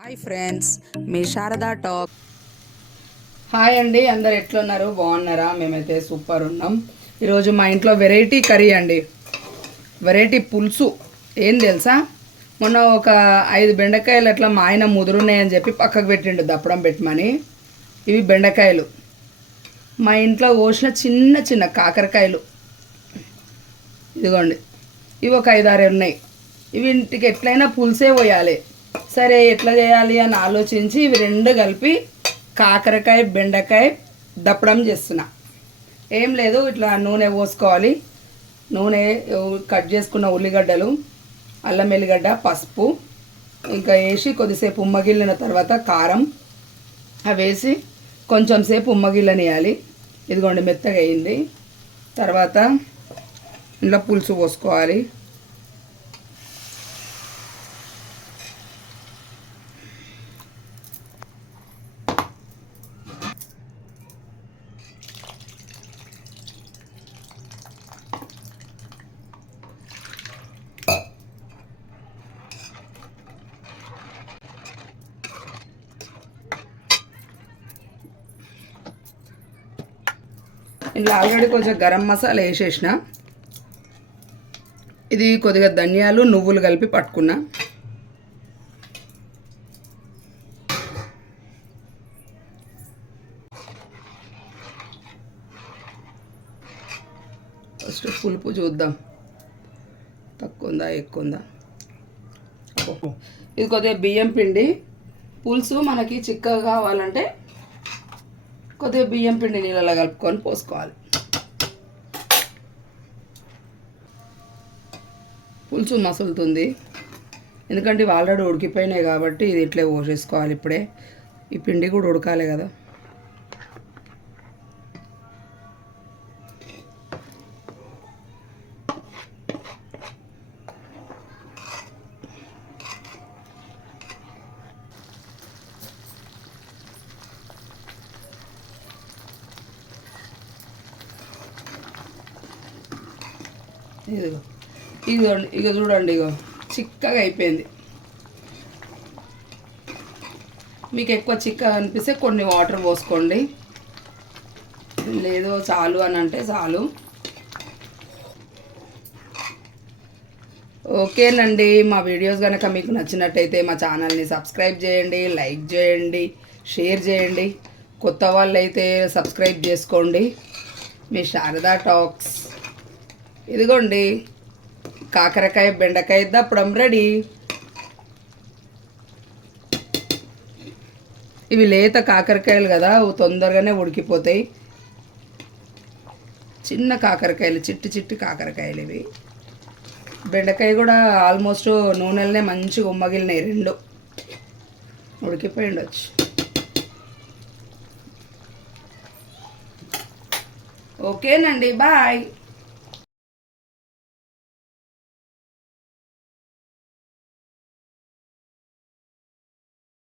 Hi friends, మీ Sharada talk. Hi అండి, అందరు ఎట్లున్నారు? బాగున్నారా? మేమైతే సూపర్ ఉన్నాం. ఈరోజు మా ఇంట్లో వెరైటీ కర్రీ అండి, వెరైటీ పులుసు. ఏం తెలుసా, మొన్న ఒక 5 బెండకాయలు అట్లా మా ఆయన ముదురున్నాయని చెప్పి పక్కకు పెట్టిండు దప్పడం పెట్టమని. ఇవి బెండకాయలు, మా ఇంట్లో కోసిన చిన్న చిన్న కాకరకాయలు. ఇదిగోండి, ఇవి ఒక 5-6 ఉన్నాయి. ఇవి ఇంటికి ఎట్లయినా పులుసే పోయాలి. సరే, ఎట్లా చేయాలి అని ఆలోచించి ఇవి రెండు కలిపి కాకరకాయ బెండకాయ దప్పడం చేస్తున్నా. ఏం లేదు, ఇట్లా నూనె పోసుకోవాలి. నూనె, కట్ చేసుకున్న ఉల్లిగడ్డలు, అల్లం ఎల్లిగడ్డ, పసుపు ఇంకా వేసి కొద్దిసేపు ఉమ్మగిల్లిన తర్వాత కారం అవి వేసి కొంచెం సేపు ఉమ్మగిల్లనియాలి. ఇదిగోండి, మెత్తగా అయింది. తర్వాత ఇంట్లో పులుసు పోసుకోవాలి. ఇంట్లో ఆల్రెడీ కొంచెం గరం మసాలా వేసేసిన. ఇది కొద్దిగా ధనియాలు నువ్వులు కలిపి పట్టుకున్నా. ఫస్ట్ పులుపు చూద్దాం, తక్కువ ఉందా ఎక్కువ ఉందా. ఇది కొద్దిగా బియ్యం పిండి. పులుసు మనకి చిక్కగా కావాలంటే కొద్దిగా బియ్యం పిండి నీళ్ళలో కలుపుకొని పోసుకోవాలి. పులుసు మసులుతుంది, ఎందుకంటే ఇవి ఆల్రెడీ ఉడికిపోయినాయి కాబట్టి ఇది ఇట్లే పోసేసుకోవాలి. ఇప్పుడే ఈ పిండి కూడా ఉడకాలి కదా. ఇదిగో ఇక చూడండి, ఇగో చిక్కగా అయిపోయింది. మీకు ఎక్కువ చిక్కగా అనిపిస్తే కొన్ని వాటర్ పోసుకోండి, లేదు చాలు అని అంటే చాలు. ఓకేనండి, మా వీడియోస్ కనుక మీకు నచ్చినట్టయితే మా ఛానల్ని సబ్స్క్రైబ్ చేయండి, లైక్ చేయండి, షేర్ చేయండి. కొత్త వాళ్ళు అయితే సబ్స్క్రైబ్ చేసుకోండి. మీ శారదా టాక్స్. ఇదిగోండి, కాకరకాయ బెండకాయ దప్పడం రెడీ. ఇవి లేత కాకరకాయలు కదా, తొందరగానే ఉడికిపోతాయి. చిన్న కాకరకాయలు, చిట్టి చిట్టి కాకరకాయలు ఇవి. బెండకాయ కూడా ఆల్మోస్ట్ నూనెలనే మంచిగా ఉమ్మగిలినాయి, రెండు ఉడికిపోయి ఉండొచ్చు. ఓకేనండి, బాయ్.